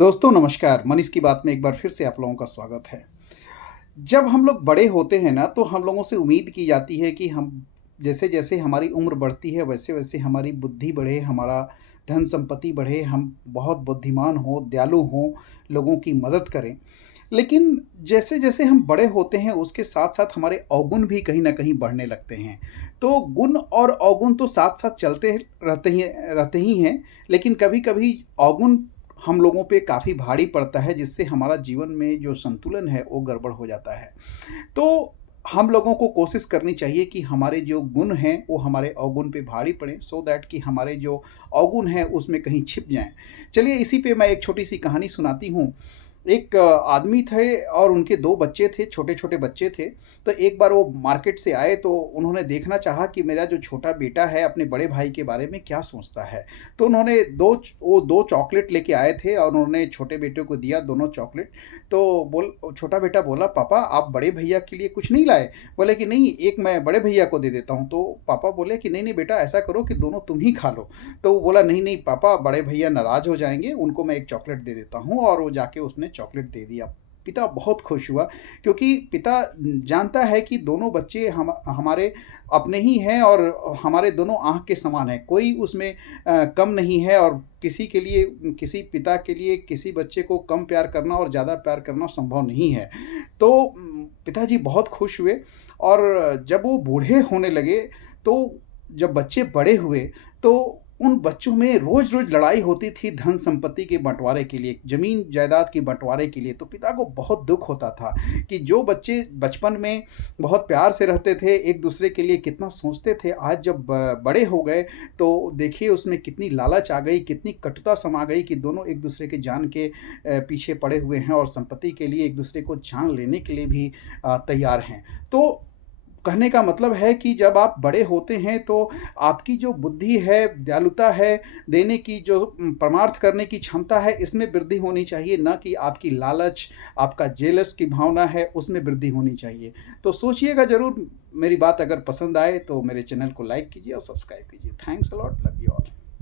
दोस्तों नमस्कार, मनीष की बात में एक बार फिर से आप लोगों का स्वागत है। जब हम लोग बड़े होते हैं ना, तो हम लोगों से उम्मीद की जाती है कि हम जैसे-जैसे हमारी उम्र बढ़ती है, वैसे-वैसे हमारी बुद्धि बढ़े, हमारा धन-संपत्ति बढ़े, हम बहुत बुद्धिमान हों, दयालु हों, लोगों की मदद करें। लेकिन जैसे-जैसे हम बड़े होते हैं, उसके साथ-साथ हमारे अवगुण भी कहीं न कहीं बढ़ने लगते हैं। तो गुण और अवगुण तो साथ-साथ चलते रहते ही हैं, लेकिन कभी-कभी अवगुण हम लोगों पे काफ़ी भारी पड़ता है, जिससे हमारा जीवन में जो संतुलन है, वो गड़बड़ हो जाता है। तो हम लोगों को कोशिश करनी चाहिए कि हमारे जो गुण हैं, वो हमारे अवगुण पे भारी पड़ें, सो दैट कि हमारे जो अवगुण हैं, उसमें कहीं छिप जाएँ। चलिए इसी पे मैं एक छोटी-सी कहानी सुनाती हूँ। एक आदमी थे और उनके 2 बच्चे थे, छोटे-छोटे बच्चे थे। तो एक बार वो मार्केट से आए, तो उन्होंने देखना चाहा कि मेरा जो छोटा बेटा है, अपने बड़े भाई के बारे में क्या सोचता है। तो उन्होंने 2 चॉकलेट लेके आए थे और उन्होंने छोटे बेटे को दिया दोनों चॉकलेट। तो छोटा बेटा बोला, "पापा, आप बड़े भैया के लिए कुछ नहीं लाए?" बोले कि, "नहीं, एक मैं बड़े भैया को दे देता हूँ।" तो पापा बोले कि, "नहीं, नहीं बेटा, ऐसा करो कि दोनों तुम ही खा लो।" तो वो बोला, "नहीं, नहीं पापा, बड़े भैया नाराज़ हो जाएँगे, उनको मैं 1 चॉकलेट दे देता हूँ।" और वो जाके उसने चॉकलेट दे दिया। पिता बहुत खुश हुआ, क्योंकि पिता जानता है कि दोनों बच्चे हमारे अपने ही हैं और हमारे दोनों आँख के समान हैं। कोई उसमें कम नहीं है, और किसी के लिए, किसी पिता के लिए किसी बच्चे को कम प्यार करना और ज़्यादा प्यार करना संभव नहीं है। तो पिताजी बहुत खुश हुए, और जब वो बूढ़े होने लगे, तो जब बच्चे बड़े हुए, तो उन बच्चों में रोज़-रोज़ लड़ाई होती थी धन-संपत्ति के बँटवारे के लिए, ज़मीन-जायदाद के बँटवारे के लिए। तो पिता को बहुत दुःख होता था कि जो बच्चे बचपन में बहुत प्यार से रहते थे, एक-दूसरे के लिए कितना सोचते थे, आज जब बड़े हो गए, तो देखिए उसमें कितनी लालच आ गई, कितनी कटुता समा गई कि दोनों एक-दूसरे के जान के पीछे पड़े हुए हैं, और संपत्ति के लिए एक-दूसरे को जान लेने के लिए भी तैयार हैं। तो कहने का मतलब है कि जब आप बड़े होते हैं, तो आपकी जो बुद्धि है, दयालुता है, देने की जो परमार्थ करने की क्षमता है, इसमें वृद्धि होनी चाहिए, ना कि आपकी लालच, आपका जेलस की भावना है, उसमें वृद्धि होनी चाहिए। तो सोचिएगा ज़रूर। मेरी बात अगर पसंद आए तो मेरे चैनल को लाइक कीजिए और सब्सक्राइब कीजिए। Thanks a lot, love you all.